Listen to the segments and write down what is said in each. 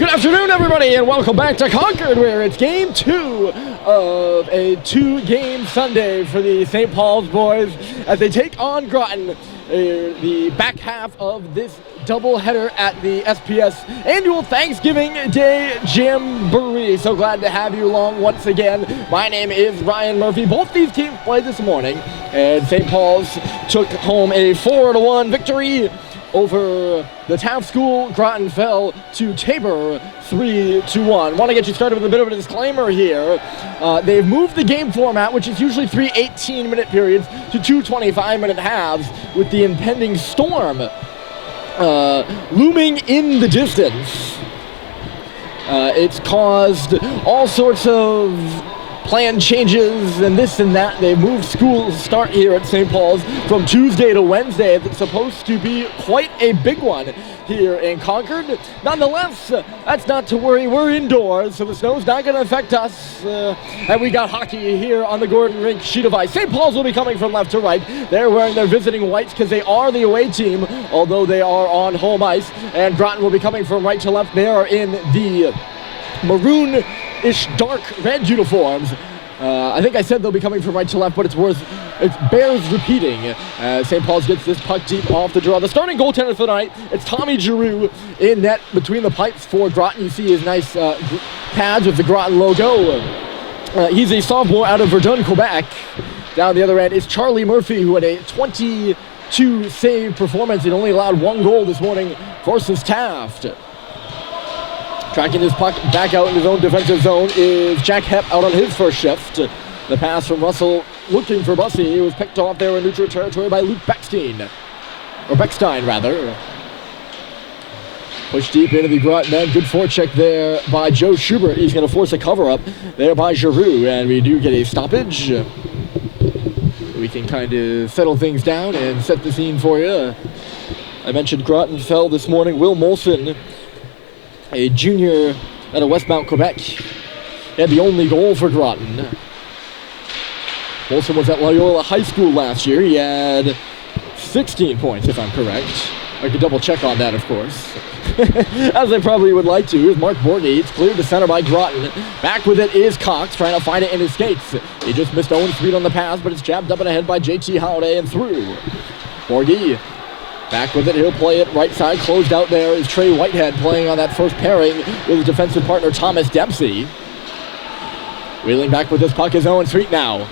Good afternoon, everybody, and welcome back to Concord, where it's game 2 of a 2-game Sunday for the St. Paul's boys as they take on Groton, the back half of this doubleheader at the SPS annual Thanksgiving Day Jamboree. So glad to have you along once again. My name is Ryan Murphy. Both these teams played this morning, and St. Paul's took home a 4-1 victory over the town school. Groton fell to Tabor 3-1. Want to get you started with a bit of a disclaimer here. They've moved the game format, which is usually 3 18-minute periods, to 2 25-minute halves with the impending storm looming in the distance. It's caused all sorts of plan changes and this and that. They moved school start here at St. Paul's from Tuesday to Wednesday. It's supposed to be quite a big one here in Concord. Nonetheless, that's not to worry. We're indoors, so the snow's not going to affect us. And we got hockey here on the Gordon Rink sheet of ice. St. Paul's will be coming from left to right. They're wearing their visiting whites because they are the away team, although they are on home ice. And Groton will be coming from right to left. They are in the maroon-ish dark red uniforms. I think I said they'll be coming from right to left, but it bears repeating. St. Paul's gets this puck deep off the draw. The starting goaltender for the night, it's Tommy Giroux in net between the pipes for Groton. You see his nice pads with the Groton logo. He's a sophomore out of Verdun, Quebec. Down the other end is Charlie Murphy, who had a 22 save performance and only allowed 1 goal this morning versus Taft. Tracking his puck back out in his own defensive zone is Jack Hepp out on his first shift. The pass from Russell looking for Bussey. It was picked off there in neutral territory by Luke Beckstein. Or Beckstein, rather. Pushed deep into the Groton net. Good forecheck there by Joe Schubert. He's going to force a cover-up there by Giroux. And we do get a stoppage. We can kind of settle things down and set the scene for you. I mentioned Groton fell this morning. Will Molson, a junior out of Westmount, Quebec, had the only goal for Groton. Molson was at Loyola High School last year. He had 16 points, if I'm correct. I could double check on that, of course. As I probably would like to. Here's Mark Borghi. It's cleared to center by Groton. Back with it is Cox, trying to find it in his skates. He just missed Owen's feet on the pass, but it's jabbed up and ahead by JT Holiday and through. Borghi back with it, he'll play it right side. Closed out there is Trey Whitehead playing on that first pairing with his defensive partner Thomas Dempsey. Wheeling back with this puck is Owen Sweet now.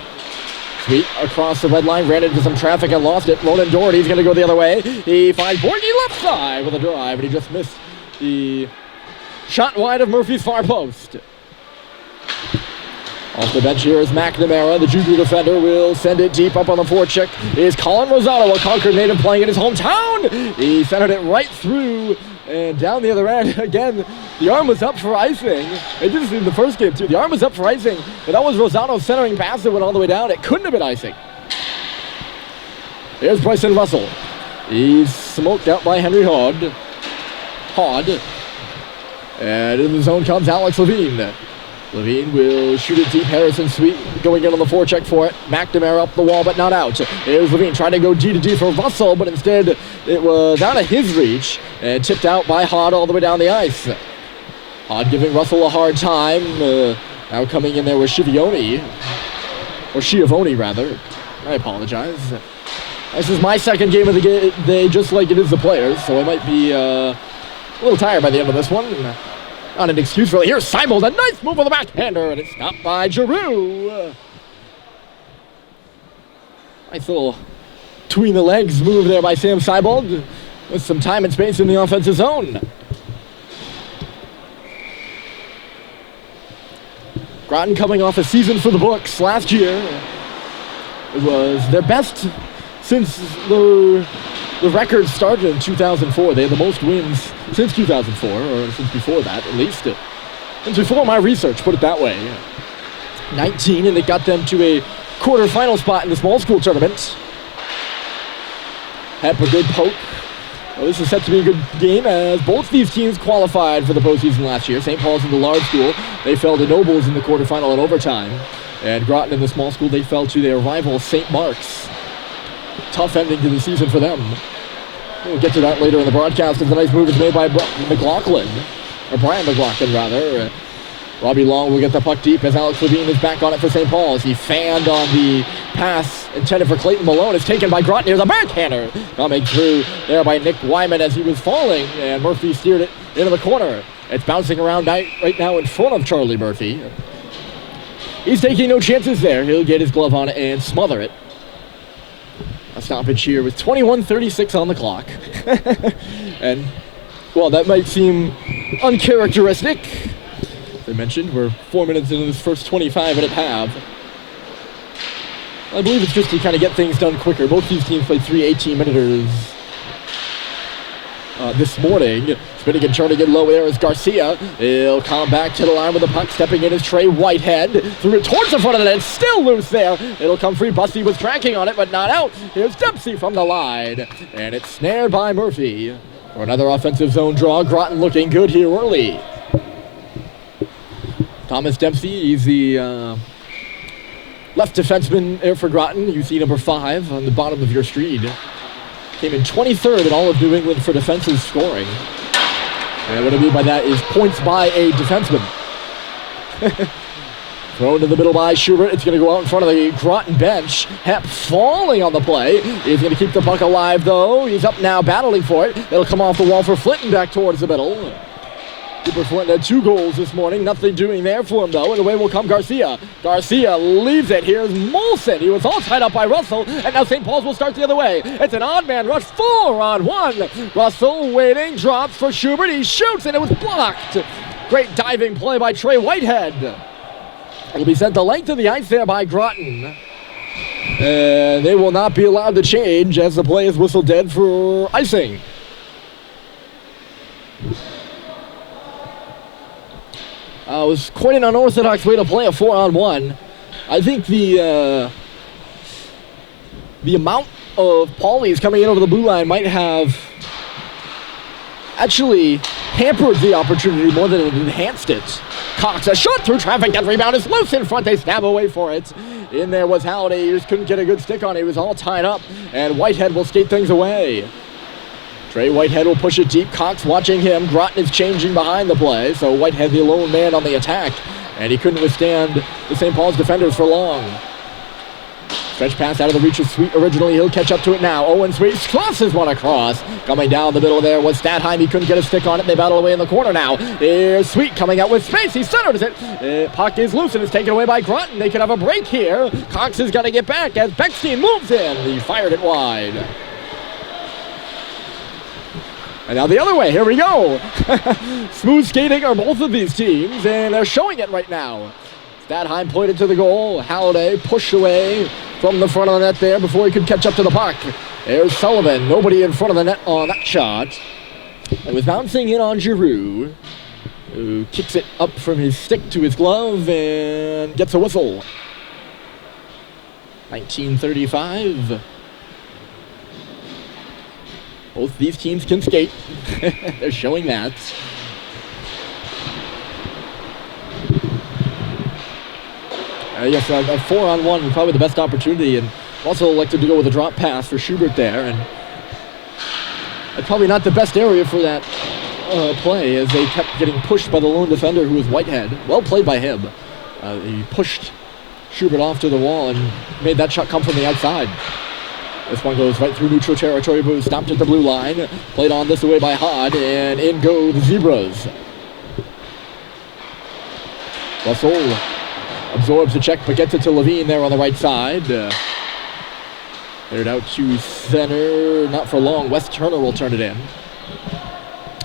Sweet across the red line, ran into some traffic and lost it. Ronan Doherty's going to go the other way. He finds Borghi left side with a drive, and he just missed the shot wide of Murphy's far post. Off the bench here is McNamara. The junior defender will send it deep up on the forecheck. Is Colin Rosado, a Concord native playing in his hometown. He centered it right through and down the other end. Again, the arm was up for icing. It did this in the first game too. The arm was up for icing, but that was Rosado centering pass that went all the way down. It couldn't have been icing. Here's Bryson Russell. He's smoked out by Henry Hod. And in the zone comes Alex Levine. Levine will shoot it deep. Harrison Sweet going in on the forecheck for it. McNamara up the wall, but not out. Here's Levine trying to go D to D for Russell, but instead it was out of his reach and tipped out by Hod all the way down the ice. Hod giving Russell a hard time. Now coming in there with Schiavone. Or Schiavone, rather. I apologize. This is my second game of the day, just like it is the players, so I might be a little tired by the end of this one. Not an excuse, really. Here's Seibold, a nice move on the backhander, and it's stopped by Giroux. Nice little between the legs move there by Sam Seibold with some time and space in the offensive zone. Groton coming off a season for the books last year. It was their best since the record started in 2004. They had the most wins since 2004, or since before that, at least. Since before my research, put it that way. 19, and it got them to a quarterfinal spot in the small school tournament. Hepp, a good poke. Well, this is set to be a good game as both these teams qualified for the postseason last year. St. Paul's in the large school. They fell to Nobles in the quarterfinal in overtime. And Groton in the small school, they fell to their rival St. Mark's. Tough ending to the season for them. We'll get to that later in the broadcast as the nice move is made by McLaughlin. or Brian McLaughlin rather. Robbie Long will get the puck deep as Alex Levine is back on it for St. Paul's. He fanned on the pass intended for Clayton Malone. It's taken by Groton. Here's a backhander coming through there by Nick Wyman as he was falling, and Murphy steered it into the corner. It's bouncing around right now in front of Charlie Murphy. He's taking no chances there. He'll get his glove on it and smother it. A stoppage here with 21:36 on the clock. And, well, that might seem uncharacteristic. As I mentioned, we're 4 minutes into this first 25-minute half. I believe it's just to kind of get things done quicker. Both these teams played 3 18-minuters this morning. Spinning and turning it low there is Garcia. He'll come back to the line with the puck. Stepping in is Trey Whitehead. Threw it towards the front of the net. Still loose there. It'll come free. Bussey was tracking on it, but not out. Here's Dempsey from the line. And it's snared by Murphy. For another offensive zone draw. Groton looking good here early. Thomas Dempsey, he's the left defenseman there for Groton. You see number 5 on the bottom of your screen. Came in 23rd in all of New England for defensive scoring. And what I mean by that is points by a defenseman. Thrown to the middle by Schubert. It's going to go out in front of the Groton bench. Hep falling on the play. He's going to keep the puck alive, though. He's up now battling for it. It'll come off the wall for Flinton back towards the middle. Cooper Flinton had 2 goals this morning. Nothing doing there for him, though. And away will come Garcia. Garcia leaves it. Here's Molson. He was all tied up by Russell. And now St. Paul's will start the other way. It's an odd man rush. 4-on-1. Russell waiting. Drops for Schubert. He shoots, and it was blocked. Great diving play by Trey Whitehead. It'll be sent the length of the ice there by Groton. And they will not be allowed to change as the play is whistled dead for icing. It was quite an unorthodox way to play a 4-on-1. I think the amount of Paulies coming in over the blue line might have actually hampered the opportunity more than it enhanced it. Cox, a shot through traffic, that rebound is loose in front, they stab away for it. In there was Halliday, he just couldn't get a good stick on it, he was all tied up, and Whitehead will skate things away. Trey Whitehead will push it deep. Cox watching him. Groton is changing behind the play, so Whitehead the lone man on the attack, and he couldn't withstand the St. Paul's defenders for long. Stretch pass out of the reach of Sweet originally. He'll catch up to it now. Owen Sweet crosses one across. Coming down the middle there was Statheim. He couldn't get a stick on it. They battle away in the corner now. Here's Sweet coming out with space. He centers it. Puck is loose and it's taken away by Groton. They could have a break here. Cox is going to get back as Beckstein moves in. He fired it wide. And now the other way, here we go. Smooth skating are both of these teams, and they're showing it right now. Statheim pointed to the goal. Halliday pushed away from the front of the net there before he could catch up to the puck. There's Sullivan, nobody in front of the net on that shot. It was bouncing in on Giroux, who kicks it up from his stick to his glove and gets a whistle. 19:35. Both these teams can skate. They're showing that. Yes, a 4-on-1 was probably the best opportunity, and also elected to go with a drop pass for Schubert there. And it's probably not the best area for that play, as they kept getting pushed by the lone defender, who was Whitehead. Well played by him. He pushed Schubert off to the wall and made that shot come from the outside. This one goes right through neutral territory, but stopped at the blue line. Played on this away by Hod, and in go the Zebras. Russell absorbs the check, but gets it to Levine there on the right side. Cleared out to center, not for long. Wes Turner will turn it in.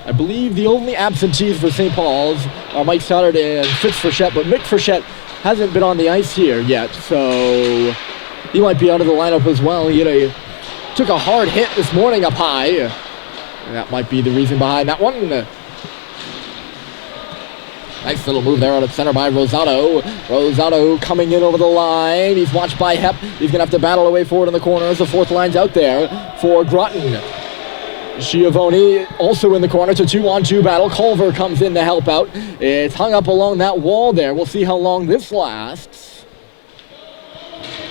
I believe the only absentees for St. Paul's are Mike Stoddard and Fitz Frechette, but Mick Frechette hasn't been on the ice here yet, so he might be out of the lineup as well. He took a hard hit this morning up high. And that might be the reason behind that one. Nice little move there out of center by Rosado. Rosado coming in over the line. He's watched by Hep. He's going to have to battle away forward in the corner as the fourth line's out there for Groton. Schiavone also in the corner. It's a 2-on-2 battle. Culver comes in to help out. It's hung up along that wall there. We'll see how long this lasts.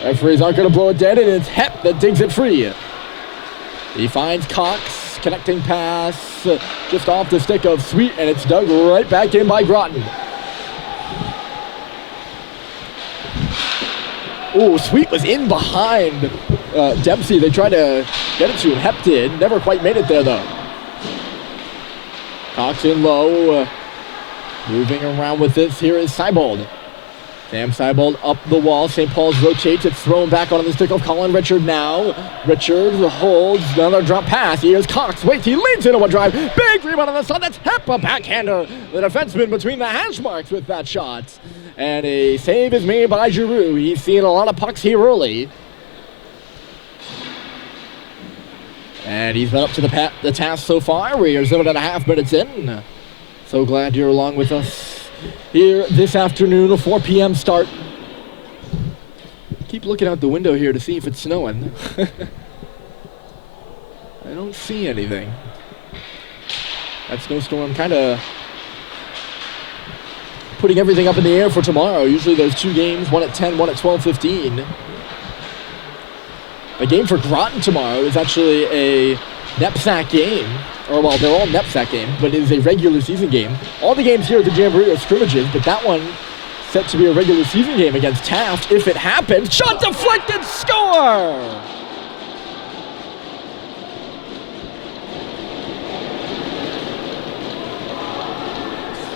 Referees aren't going to blow it dead, and it's Hep that digs it free. He finds Cox. connecting pass just off the stick of Sweet, and it's dug right back in by Groton. Oh, Sweet was in behind Dempsey. They tried to get it to him. Hep did. Never quite made it there, though. Cox in low. Moving around with this. Here is Seibold. Sam Seibold up the wall. St. Paul's rotates. It's thrown back onto the stick of Colin Richard now. Richard holds another drop pass. Here's Cox. Wait, he leads into a drive. Big rebound on the side. That's Hep, a backhander. The defenseman between the hash marks with that shot. And a save is made by Giroux. He's seen a lot of pucks here early. And he's been up to the task so far. We are 7.5 minutes in. So glad you're along with us here this afternoon, a 4 p.m. start. Keep looking out the window here to see if it's snowing. I don't see anything. That snowstorm kind of putting everything up in the air for tomorrow. Usually there's 2 games, one at 10, one at 12:15. The game for Groton tomorrow is actually a knapsack game. Or, well, they're all knapsack games, but it is a regular season game. All the games here at the Jamboree are scrimmages, but that one set to be a regular season game against Taft. If it happens, shot deflected, score!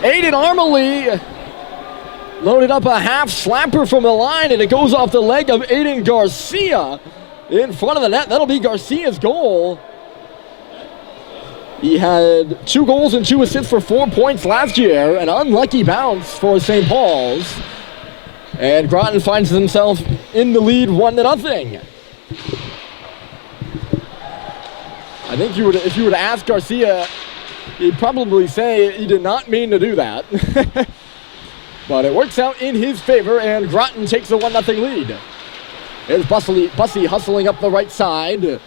Aiden Armley loaded up a half slapper from the line, and it goes off the leg of Aiden Garcia in front of the net. That'll be Garcia's goal. He had 2 goals and 2 assists for 4 points last year. An unlucky bounce for St. Paul's. And Groton finds himself in the lead 1-0. I think if you were to ask Garcia, he'd probably say he did not mean to do that. But it works out in his favor, and Groton takes a 1-0 lead. There's Bussy hustling up the right side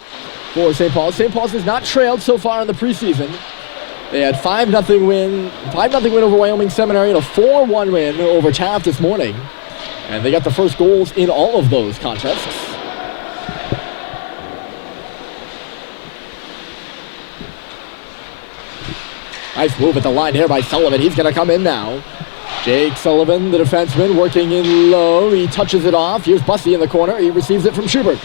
for St. Paul's. St. Paul's has not trailed so far in the preseason. They had 5-0 win over Wyoming Seminary and a 4-1 win over Taft this morning. And they got the first goals in all of those contests. Nice move at the line here by Sullivan. He's going to come in now. Jake Sullivan, the defenseman, working in low. He touches it off. Here's Bussy in the corner. He receives it from Schubert.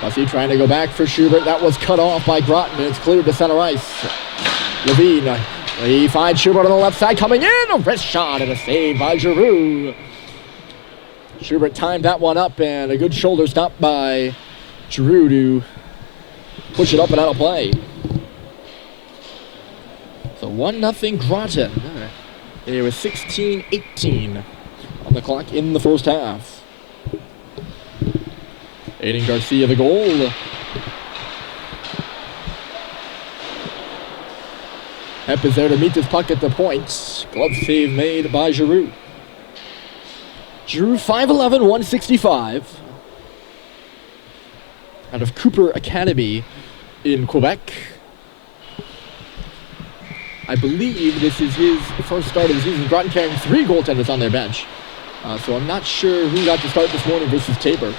Bussy trying to go back for Schubert. That was cut off by Groton, and it's cleared to center ice. Levine, he finds Schubert on the left side coming in. A wrist shot and a save by Giroux. Schubert timed that one up, and a good shoulder stop by Giroux to push it up and out of play. So 1-0 Groton. It was 16-18 on the clock in the first half. Aiden Garcia the goal. Hep is there to meet this puck at the point. Glove save made by Giroux. Giroux 5'11", 165. Out of Cooper Academy in Quebec. I believe this is his first start of the season. Groton carrying 3 goaltenders on their bench. So I'm not sure who got to start this morning versus Tabor.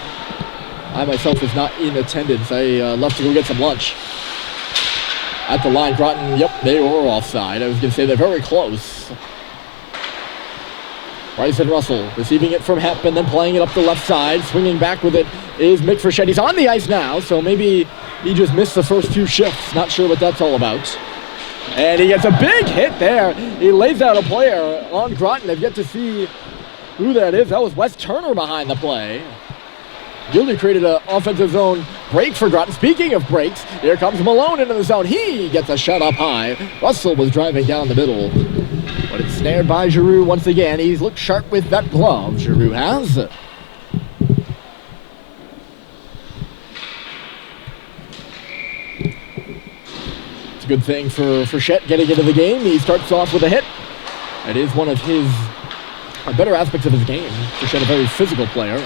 I myself was not in attendance. I left to go get some lunch. At the line, Groton, yep, they were offside. I was going to say they're very close. Bryson Russell receiving it from Hep and then playing it up the left side. Swinging back with it is Mick Frechette. He's on the ice now, so maybe he just missed the first few shifts. Not sure what that's all about. And he gets a big hit there. He lays out a player on Groton. I've yet to see who that is. That was Wes Turner behind the play. Gildy created an offensive zone break for Groton. Speaking of breaks, here comes Malone into the zone. He gets a shot up high. Russell was driving down the middle. But it's snared by Giroux once again. He's looked sharp with that glove. Giroux has. It's a good thing for Frechette getting into the game. He starts off with a hit. It is one of his better aspects of his game. Frechette, a very physical player.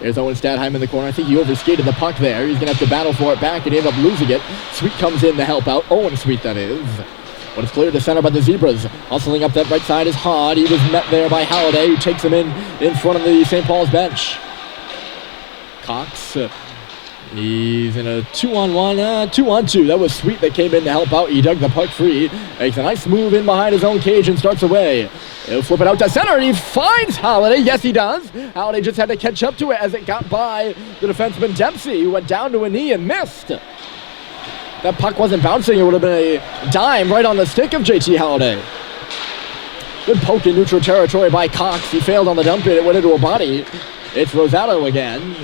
There's Owen Stadheim in the corner. I think he overskated the puck there. He's going to have to battle for it back and end up losing it. Sweet comes in to help out. Owen Sweet, that is. But it's cleared to center by the Zebras. Hustling up that right side is Hod. He was met there by Halliday, who takes him in front of the St. Paul's bench. Cox He's in a 2-on-1, 2-on-2. That was Sweet that came in to help out. He dug the puck free. Makes a nice move in behind his own cage and starts away. He'll flip it out to center, and he finds Holiday. Yes, he does. Holiday just had to catch up to it as it got by the defenseman Dempsey, who went down to a knee and missed. That puck wasn't bouncing. It would have been a dime right on the stick of JT Holiday. Good poke in neutral territory by Cox. He failed on the dump in. It went into a body. It's Rosato again.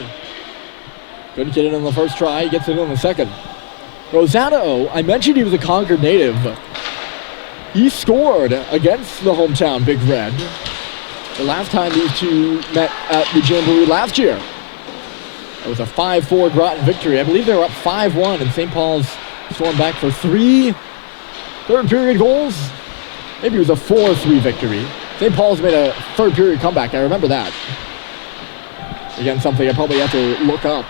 Couldn't get it in the first try. He gets it in the second. Rosato, I mentioned he was a Concord native. He scored against the hometown Big Red the last time these two met at the Jamboree last year. It was a 5-4 Groton victory. I believe they were up 5-1, and St. Paul's stormed back for 3 third-period goals. Maybe it was a 4-3 victory. St. Paul's made a third-period comeback. I remember that. Again, something I probably have to look up.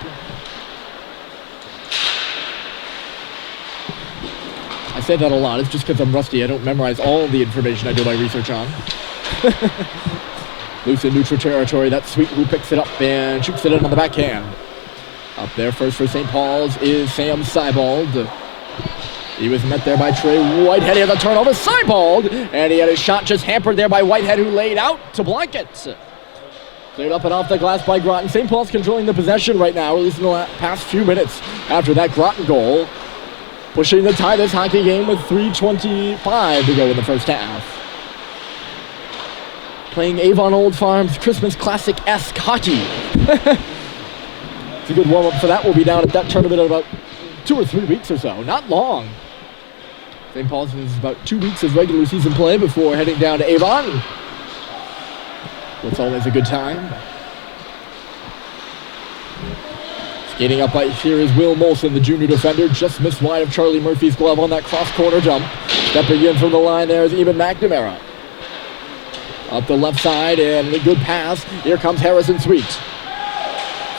I say that a lot. It's just because I'm rusty. I don't memorize all the information I do my research on. Loose in neutral territory. That's Sweet who picks it up and shoots it in on the backhand. Up there first for St. Paul's is Sam Seibold. He was met there by Trey Whitehead. He had a turnover. Seibold! And he had his shot just hampered there by Whitehead, who laid out to block it. Cleared up and off the glass by Groton. St. Paul's controlling the possession right now, at least in the past few minutes after that Groton goal. Pushing to tie this hockey game with 3:25 to go in the first half. Playing Avon Old Farms Christmas Classic-esque hockey. It's a good warm-up for that. We'll be down at that tournament in about 2 or 3 weeks or so. Not long. St. Paul's is about 2 weeks of regular season play before heading down to Avon. It's always a good time. Skating up right here is Will Molson, the junior defender. Just missed wide of Charlie Murphy's glove on that cross-corner jump. Stepping in from the line there is Eben McNamara. Up the left side, and a good pass. Here comes Harrison Sweet.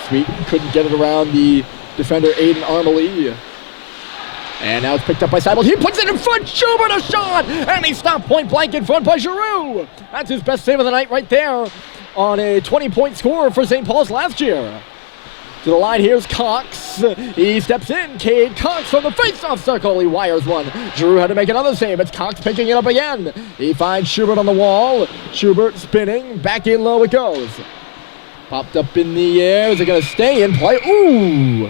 Sweet couldn't get it around the defender Aiden Armley. And now it's picked up by Seibold. He puts it in front. Schubert a shot, and he stopped point blank in front by Giroux. That's his best save of the night right there on a 20-point score for St. Paul's last year. To the line, here's Cox. He steps in. Cade Cox from the face-off circle. He wires one. Giroux had to make another save. It's Cox picking it up again. He finds Schubert on the wall. Schubert spinning. Back in low it goes. Popped up in the air. Is it going to stay in play? Ooh!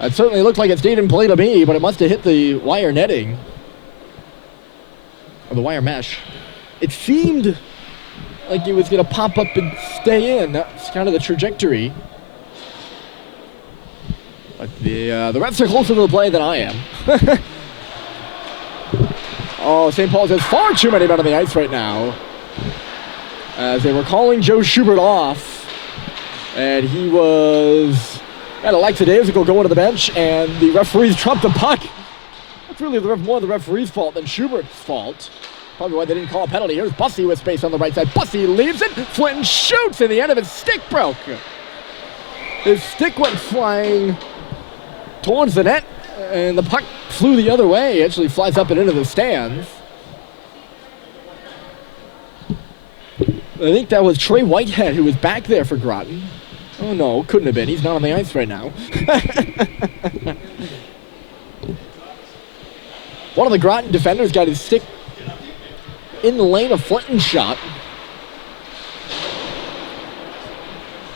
That certainly looked like it stayed in play to me, but it must have hit the wire netting. Or the wire mesh. It seemed like it was going to pop up and stay in. That's kind of the trajectory. But the refs are closer to the play than I am. Oh, St. Paul's has far too many men on the ice right now. As they were calling Joe Schubert off. And he was kind of lackadaisical going to the bench, and the referees trumped the puck. That's really more the referee's fault than Schubert's fault. Probably why they didn't call a penalty. Here's Bussey with space on the right side. Bussey leaves it. Flinton shoots, and the end of his stick broke. His stick went flying towards the net, and the puck flew the other way. It actually flies up and into the stands. I think that was Trey Whitehead who was back there for Groton. Oh no, couldn't have been. He's not on the ice right now. One of the Groton defenders got his stick in the lane of Flinton's shot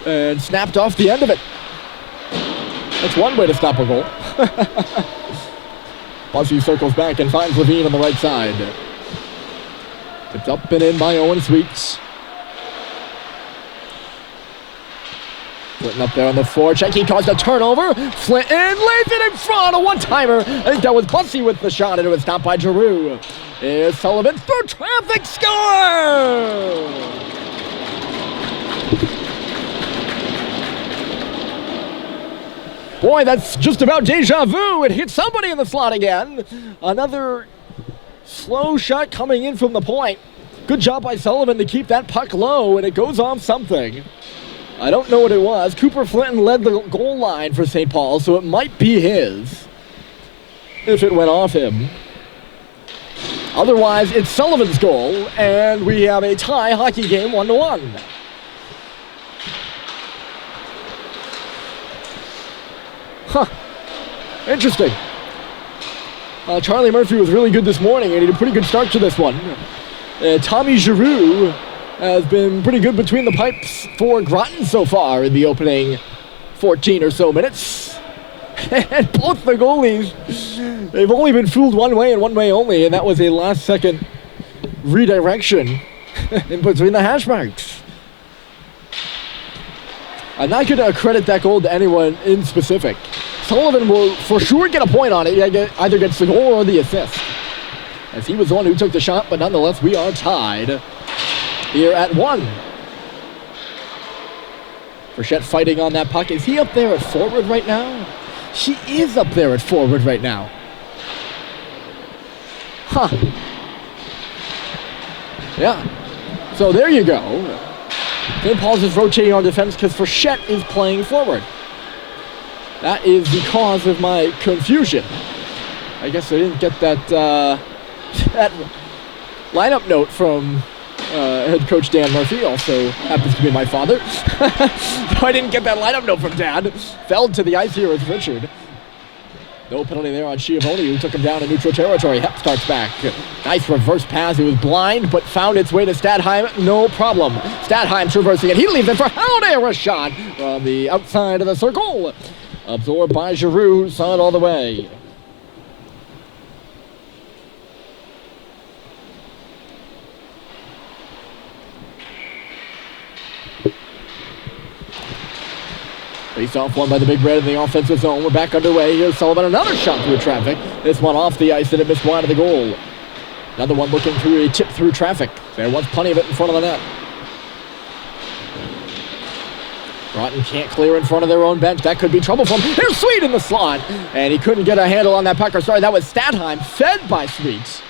and snapped off the end of it. That's one way to stop a goal. Bussey circles back and finds Levine on the right side. It's up and in by Owen Sweets. Flinton up there on the forecheck. He caused a turnover. Flinton lays it in front. A one-timer. I think that was Bussey with the shot, and it was stopped by Giroux. Here's Sullivan through traffic. Score! Boy, that's just about deja vu. It hit somebody in the slot again. Another slow shot coming in from the point. Good job by Sullivan to keep that puck low, and it goes off something. I don't know what it was. Cooper Flinton led the goal line for St. Paul, so it might be his if it went off him. Otherwise, it's Sullivan's goal, and we have a tie hockey game 1-1. Interesting. Charlie Murphy was really good this morning, and he did a pretty good start to this one. Tommy Giroux has been pretty good between the pipes for Groton so far in the opening 14 or so minutes. And both the goalies, they've only been fooled one way and one way only, and that was a last-second redirection in between the hash marks. I'm not going to credit that goal to anyone in specific. Sullivan will for sure get a point on it. He either gets the goal or the assist, as he was the one who took the shot, but nonetheless, we are tied here at 1. Frechette fighting on that puck. Is he up there at forward right now? He is up there at forward right now. Huh. Yeah. So there you go. St. Paul's is rotating on defense because Frechette is playing forward. That is the cause of my confusion. I guess I didn't get that that lineup note from head coach Dan Murphy, also happens to be my father. So I didn't get that lineup note from Dad. Fell to the ice here with Richard. No penalty there on Schiavone, who took him down in neutral territory. Hep starts back. Nice reverse pass. It was blind, but found its way to Stadheim. No problem. Stadheim traversing it. He leaves it for Howdare, a shot from the outside of the circle. Absorbed by Giroux, who saw it all the way. Face off one by the Big Red in the offensive zone. We're back underway. Here's Sullivan. Another shot through traffic. This one off the ice and it missed wide of the goal. Another one looking through a tip through traffic. There was plenty of it in front of the net. Groton can't clear in front of their own bench. That could be trouble for him. Here's Sweet in the slot. And he couldn't get a handle on that puck. Or sorry, that was Stadheim, fed by Sweet.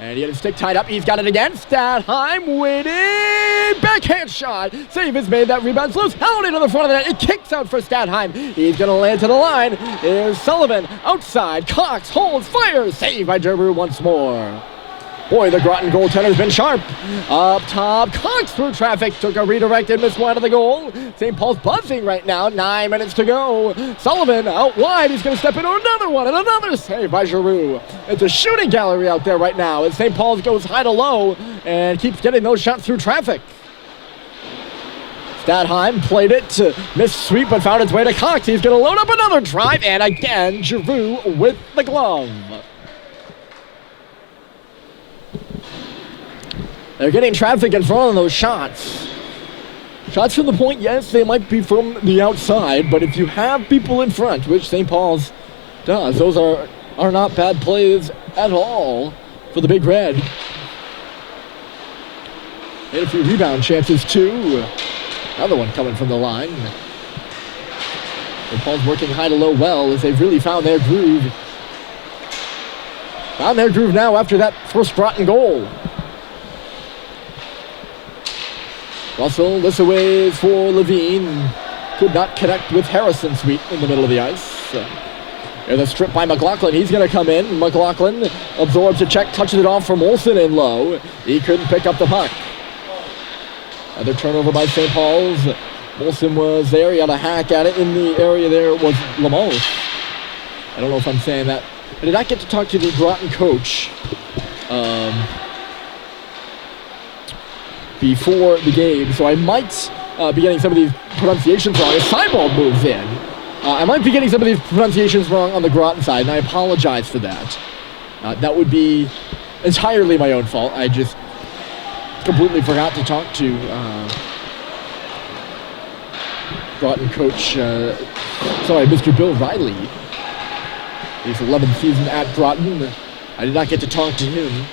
And he had his stick tied up. He's got it again. Stadheim waiting. Backhand shot. Save is made. That rebound's loose. Out into the front of the net. It kicks out for Stadheim. He's going to land to the line. Here's Sullivan. Outside. Cox holds. Fires. Saved by Giroux once more. Boy, the Groton goaltender's been sharp. Up top, Cox through traffic. Took a redirect and missed wide of the goal. St. Paul's buzzing right now. 9 minutes to go. Sullivan out wide. He's going to step into another one and another save by Giroux. It's a shooting gallery out there right now as St. Paul's goes high to low and keeps getting those shots through traffic. Stadheim played it to miss sweep but found its way to Cox. He's going to load up another drive and again Giroux with the glove. They're getting traffic in front of those shots. Shots from the point, yes, they might be from the outside, but if you have people in front, which St. Paul's does, those are not bad plays at all for the Big Red. Had a few rebound chances too. Another one coming from the line. St. Paul's working high to low well as they've really found their groove. Found their groove now after that first Groton goal. Russell, this away for Levine. Could not connect with Harrison Sweet in the middle of the ice. There's a strip by McLaughlin. He's going to come in. McLaughlin absorbs a check, touches it off from Olsen in low. He couldn't pick up the puck. Another turnover by St. Paul's. Olsen was there. He had a hack at it. In the area there was Lamos. I don't know if I'm saying that. I did not get to talk to the Groton coach before the game, so I might be getting some of these pronunciations wrong. As Seibold moves in, I might be getting some of these pronunciations wrong on the Groton side, and I apologize for that. That would be entirely my own fault. I just completely forgot to talk to Groton coach, Mr. Bill Riley. His 11th season at Groton. I did not get to talk to him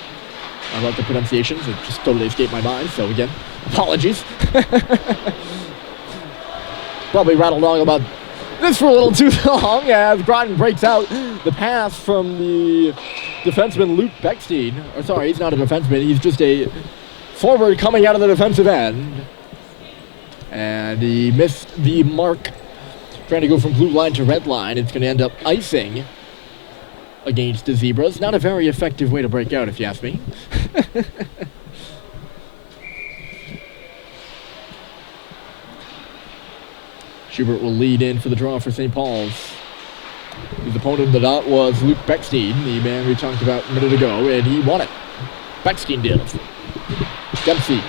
about the pronunciations. It just totally escaped my mind, so again, apologies. Probably rattled on about this for a little too long as Groton breaks out the pass from the defenseman Luke Beckstein. Or sorry, he's not a defenseman, he's just a forward coming out of the defensive end. And he missed the mark, trying to go from blue line to red line. It's going to end up icing against the Zebras. Not a very effective way to break out, if you ask me. Schubert will lead in for the draw for St. Paul's. His opponent in the dot was Luke Beckstein, the man we talked about a minute ago, and he won it. Beckstein did. Dempsey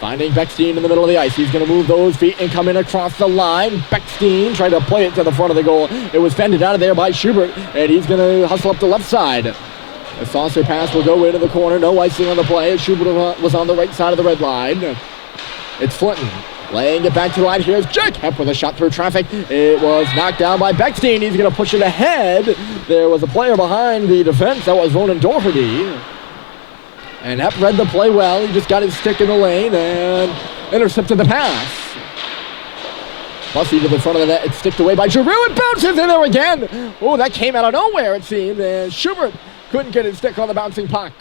finding Beckstein in the middle of the ice. He's going to move those feet and come in across the line. Beckstein trying to play it to the front of the goal. It was fended out of there by Schubert, and he's going to hustle up the left side. A saucer pass will go into the corner. No icing on the play. Schubert was on the right side of the red line. It's Flinton laying it back to the line. Here's Jake Hepp with a shot through traffic. It was knocked down by Beckstein. He's going to push it ahead. There was a player behind the defense. That was Ronan Doherty. And Hepp read the play well. He just got his stick in the lane and intercepted the pass. Bussy to the front of the net. It's sticked away by Giroux. It bounces in there again. Oh, that came out of nowhere, it seemed. And Schubert couldn't get his stick on the bouncing puck.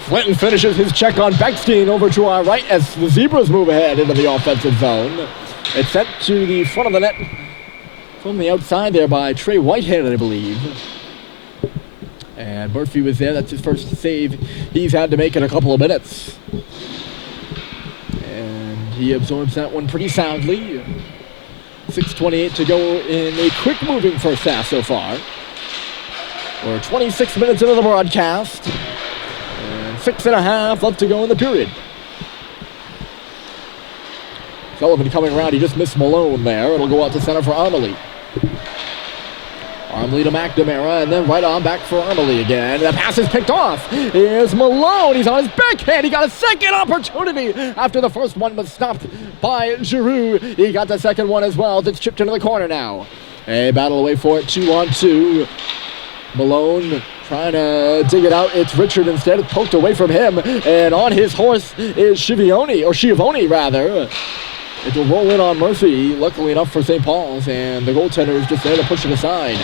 Flinton finishes his check on Beckstein over to our right as the Zebras move ahead into the offensive zone. It's sent to the front of the net from the outside there by Trey Whitehead, I believe. And Murphy was there. That's his first save he's had to make in a couple of minutes. And he absorbs that one pretty soundly. 6:28 to go in a quick-moving first half so far. We're 26 minutes into the broadcast. And 6.5 left to go in the period. Sullivan coming around. He just missed Malone there. It'll go out to center for Armley. Armley to McNamara, and then right on back for Armley again. The pass is picked off. Here's Malone. He's on his backhand. He got a second opportunity after the first one was stopped by Giroux. He got the second one as well. It's chipped into the corner now. A battle away for it, 2-on-2. Malone trying to dig it out. It's Richard instead. It's poked away from him. And on his horse is Schiavone rather. It will roll in on Murphy, luckily enough for St. Paul's, and the goaltender is just there to push it aside.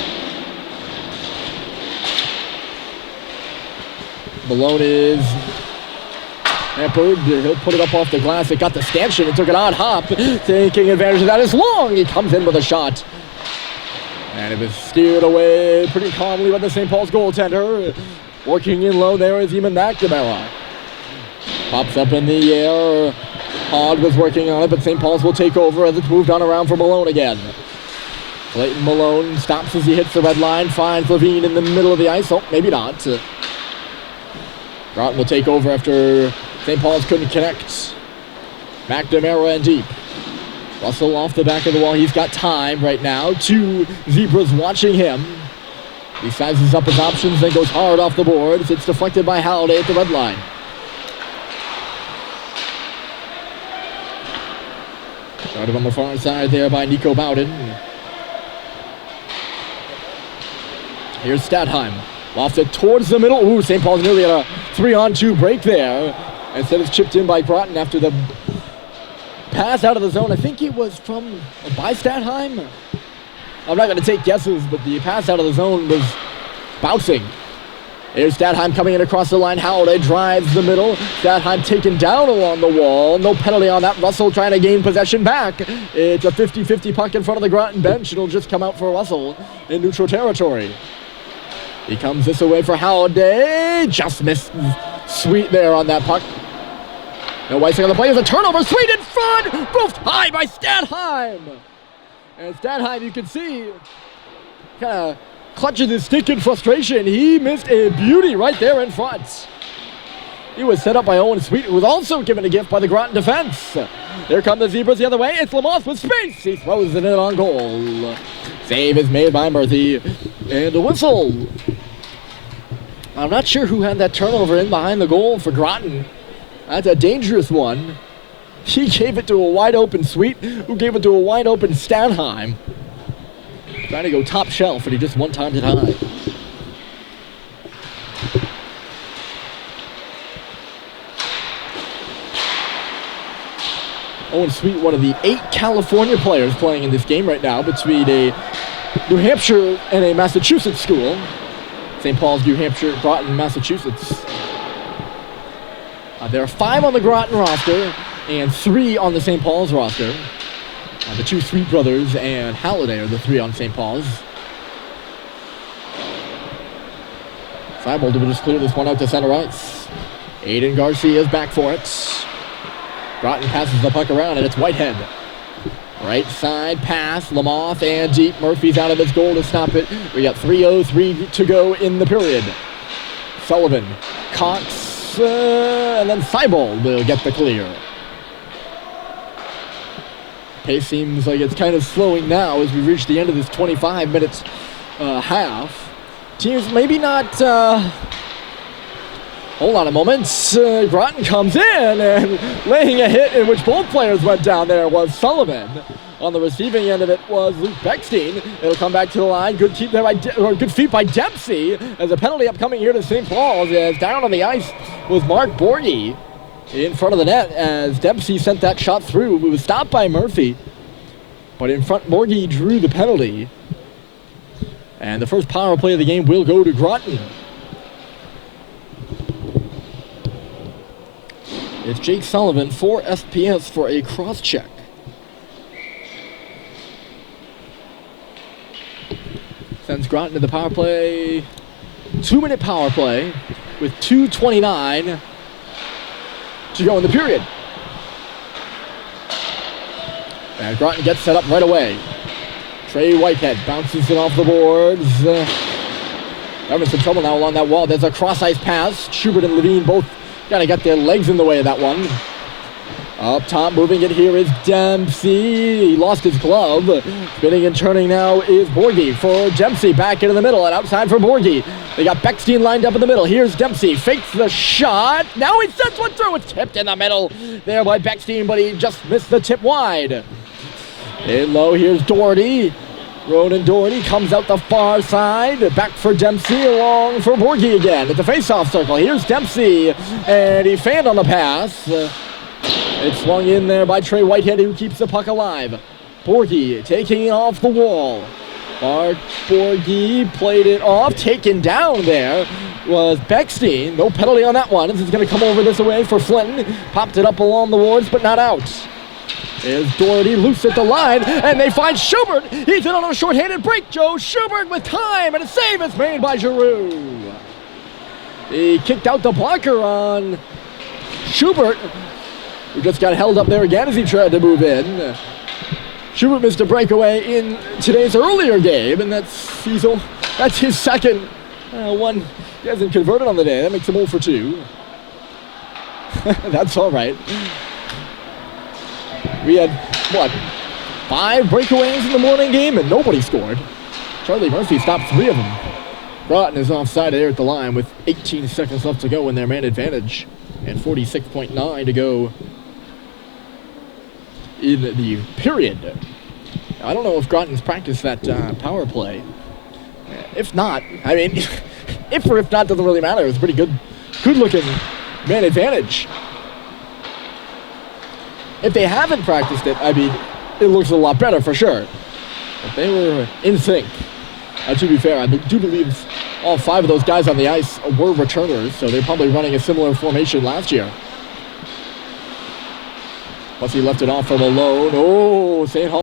Malone is hampered. He'll put it up off the glass. It got the stanchion. It took an odd hop, taking advantage of that. It's Long. He comes in with a shot. And it was steered away pretty calmly by the St. Paul's goaltender. Working in low there is Eamon McNamara. Pops up in the air. Hogg was working on it, but St. Paul's will take over as it's moved on around for Malone again. Clayton Malone stops as he hits the red line, finds Levine in the middle of the ice. Oh, maybe not. Groton will take over after St. Paul's couldn't connect. McNamara and deep. Russell off the back of the wall. He's got time right now. Two Zebras watching him. He sizes up his options, then goes hard off the boards. It's deflected by Halliday at the red line. Started on the far side there by Nico Bowden. Here's Stadheim. Lofted towards the middle. Ooh, St. Paul's nearly at a 3-on-2 break there. Instead it's chipped in by Groton after the pass out of the zone. I think it was by Stadheim. I'm not going to take guesses, but the pass out of the zone was bouncing. Here's Stadheim coming in across the line. Halliday drives the middle. Stadheim taken down along the wall. No penalty on that. Russell trying to gain possession back. It's a 50-50 puck in front of the Groton bench. It'll just come out for Russell in neutral territory. He comes this away for Halliday. Just missed Sweet there on that puck. No icing on the play. There's a turnover. Sweet in front. Roofed high by Stadheim. And Stadheim, you can see, kind of clutches his stick in frustration. He missed a beauty right there in front. He was set up by Owen Sweet, who was also given a gift by the Groton defense. Here come the Zebras the other way. It's Lamoth with space. He throws it in on goal. Save is made by Murphy. And a whistle. I'm not sure who had that turnover in behind the goal for Groton. That's a dangerous one. He gave it to a wide-open Sweet, who gave it to a wide-open Stadheim. Trying to go top shelf, and he just one-timed it high. Owen Sweet, one of the 8 California players playing in this game right now between a New Hampshire and a Massachusetts school. St. Paul's, New Hampshire, Groton, Massachusetts. There are 5 on the Groton roster and 3 on the St. Paul's roster. The 2 Sweet brothers and Halliday are the 3 on St. Paul's. Seibold will just clear this one out to center ice. Aiden Garcia is back for it. Groton passes the puck around, and it's Whitehead. Right side pass, Lamoth, and deep. Murphy's out of his goal to stop it. We got 3:03 to go in the period. Sullivan, Cox, and then Seibold will get the clear. Pace seems like it's kind of slowing now as we reach the end of this 25 minutes half. Teams maybe not... Hold on a moment. Groton comes in and laying a hit in which both players went down there was Sullivan. On the receiving end of it was Luke Beckstein. It'll come back to the line. Good feet by Dempsey as a penalty upcoming here to St. Paul's. As down on the ice was Mark Borgie in front of the net as Dempsey sent that shot through. It was stopped by Murphy. But in front, Borgie drew the penalty. And the first power play of the game will go to Groton. It's Jake Sullivan for SPS for a cross-check. Sends Groton to the power play. 2-minute power play with 2:29 to go in the period. And Groton gets set up right away. Trey Whitehead bounces it off the boards. Having some trouble now along that wall. There's a cross-ice pass. Schubert and Levine both kind of got their legs in the way of that one. Up top, moving it here is Dempsey. He lost his glove. Spinning and turning now is Borgie for Dempsey. Back into the middle and outside for Borgie. They got Beckstein lined up in the middle. Here's Dempsey. Fakes the shot. Now he sends one through. It's tipped in the middle there by Beckstein, but he just missed the tip wide. In low, here's Doherty. Ronan Doherty comes out the far side. Back for Dempsey, along for Borgie again. At the face-off circle, here's Dempsey. And he fanned on the pass. It's swung in there by Trey Whitehead, who keeps the puck alive. Borgie taking it off the wall. Mark Borgie played it off. Taken down there was Beckstein. No penalty on that one. This is going to come over this way for Flinton. Popped it up along the boards, but not out. There's Doherty loose at the line, and they find Schubert. He's in on a shorthanded break. Joe Schubert with time, and a save is made by Giroux. He kicked out the blocker on Schubert, who just got held up there again as he tried to move in. Schubert missed a breakaway in today's earlier game, and that's his second one. He hasn't converted on the day. That makes him 0 for 2. That's all right. We had, 5 breakaways in the morning game, and nobody scored. Charlie Murphy stopped 3 of them. Groton is offside there at the line with 18 seconds left to go in their man advantage, and 46.9 to go in the period. Now, I don't know if Groton's practiced that power play. If not, I mean, if not, doesn't really matter. It's pretty good-looking man advantage. If they haven't practiced it, I mean, it looks a lot better for sure. But they were in sync. To be fair, I do believe all 5 of those guys on the ice were returners, so they're probably running a similar formation last year. Plus he left it off from alone. Oh, St.